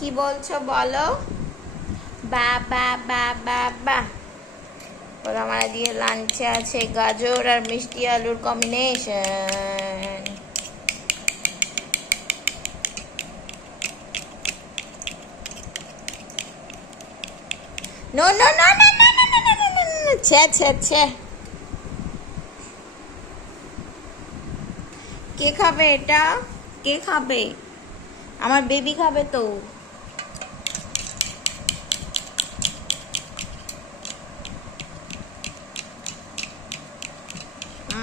কি বলছো বলো? বা বা বা বা বা বলো। আমার আজকে লাঞ্চে আছে গাজর আর মিষ্টি আলুর combination. No no no no no no no no no no, ছে ছে ছে। কে খাবে এটা? কে খাবে? আমার বেবি খাবে তো।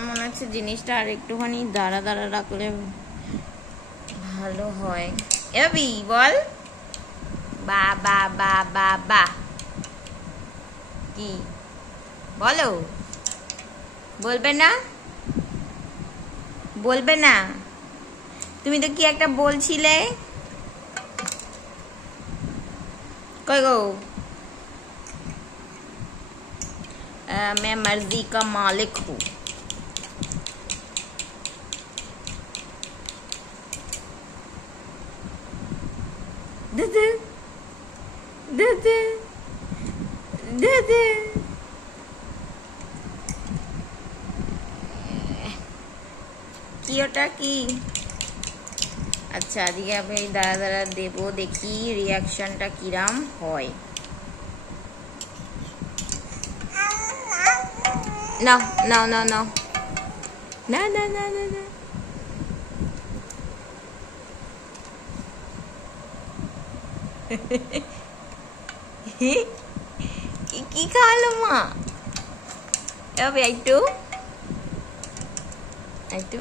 মনে হচ্ছে জিনিসটা আর একটুখানি দাঁড়া দাঁড়া রাখলে ভালো হয়। এবি বল। বা বা বা বা বা কি বলো? বলবে না? বলবে না? তুমি তো কি একটা বলছিলে। কই গো? मैं मर्जी का मालिक हूँ। दे কি ওটা কি? আচ্ছা আজকে আমি দাঁড়া দাঁড়া দেবো, দেখি রিয়াকশনটা কিরাম হয়। না না না না না না না না না। কি খাওয়ালো মা? এবার একটু একটু।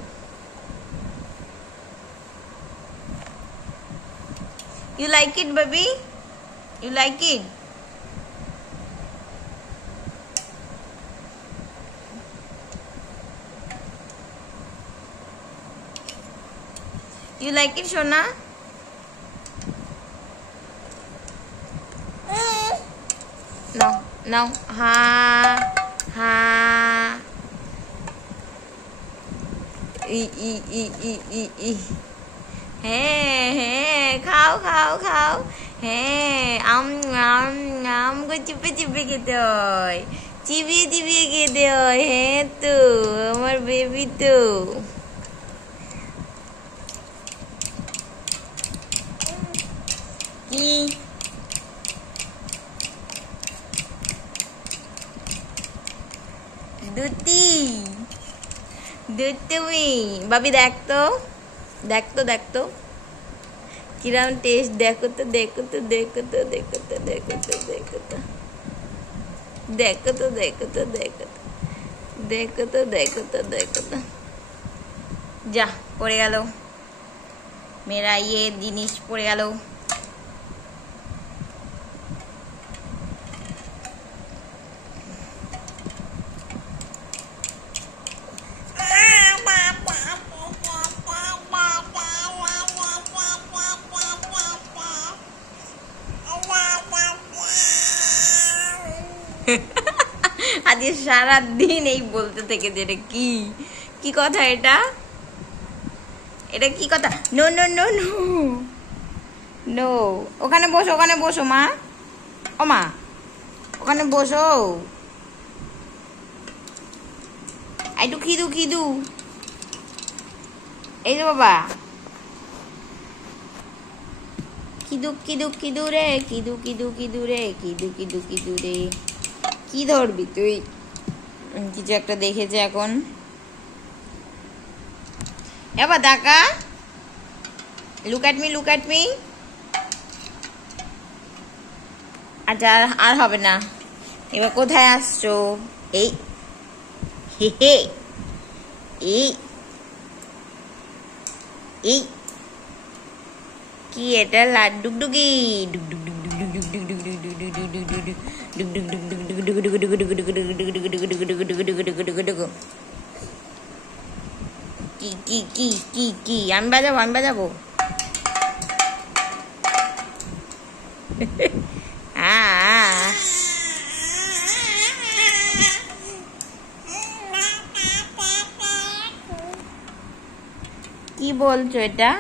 You like it, baby? You like it? You like it, Shona? No, no. Ha, ha. I. হ্যাঁ হ্যাঁ, খাও খাও খাও। হ্যাঁ, আম আম আম করে চিপে চিপে খেতে হয়, চিবিয়ে চিবিয়ে খেতে হয়। হ্যাঁ তো, আমার বেবি তো। কি দুতি দুধ তুমি? বাবি দেখ তো, দেখ তো, দেখ তো কিরম টেস্ট। দেখো তো, দেখো তো, দেখো তো, দেখো তো, দেখো তো, দেখো তো, দেখো তো, দেখো তো, দেখো তো, দেখো তো, দেখো তো, দেখো তো। যা পড়ে গেল মেরা ইয়ে জিনিস, পড়ে গেল। আজকে সারাদিন এই বলতে থেকে যে এটা কি কি কথা? এটা এটা কি কথা? No no no no no. ওখানে বসো, ওখানে বসো মা। ও মা, ওখানে বসো। একটু খিদু খিদু। এই যে বাবা, কিদু কিদু কিদু রে, কিদু কিদু কিদু রে, কিদু কিদু কিদু রে। কি ধরবি তুই? কিছু একটা দেখেছে এখন। এবার দেখা, look at me, look at me. আচ্ছা আর হবে না। এবার কোথায় আসছো? এই হে হে, এই এই কি এটা? লাড্ডুগডুগি কি কি কি কি কি? আমি বাজাবো, আমি বাজাবো। কি বলছো? এটা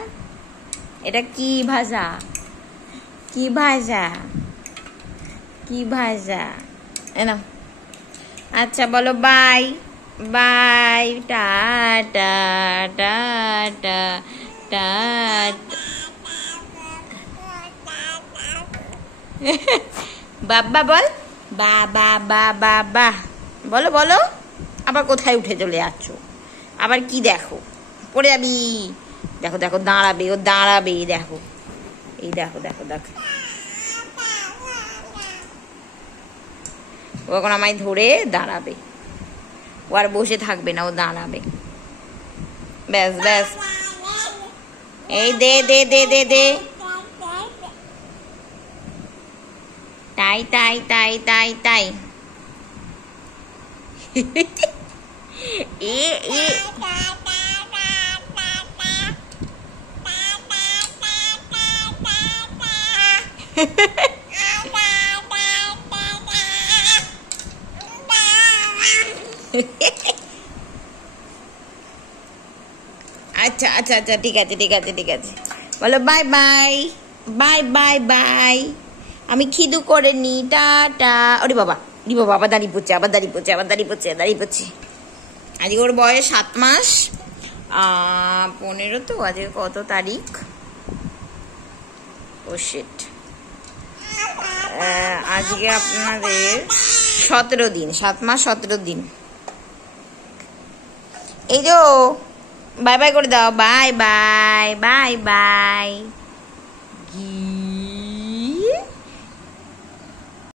এটা কি ভাষা? কি ভাষা, কি ভাষা? না, আচ্ছা বলো bye bye, tata tata tata. বাবা বল, বাবা বাবা বা, বলো বলো। আবার কোথায় উঠে চলে যাচ্ছ? আবার কি দেখো? পড়ে যাবি। দেখো দেখো দাঁড়াবে, ও দাঁড়াবে, দেখো এই দেখো দেখো দেখো, ও এখন আমায় ধরে দাঁড়াবে। ও আর বসে থাকবে না, ও দাঁড়াবে। ব্যাস ব্যাস, এই দে দে দে দে দে, তাই তাই তাই তাই তাই। এ এ আচ্ছা আচ্ছা আচ্ছা, ঠিক আছে ঠিক আছে ঠিক আছে, বলো bye bye bye bye bye. আমি খিদু করে নি, টাটা। ওরে বাবা, রি বাবা, আবার দাঁড়িয়ে পড়ছে, আবার দাঁড়িয়ে পড়ছে, আবার দাঁড়িয়ে পড়ছে, দাঁড়িয়ে পড়ছে। আজকে ওর বয়স 7 মাস 15 তো, আজকে কত তারিখ? ও শিট, আজকে আপনাদের 17 দিন, 7 মাস 17 দিন। এই যো বাই বাই করে দাও, বাই বাই বাই বাই।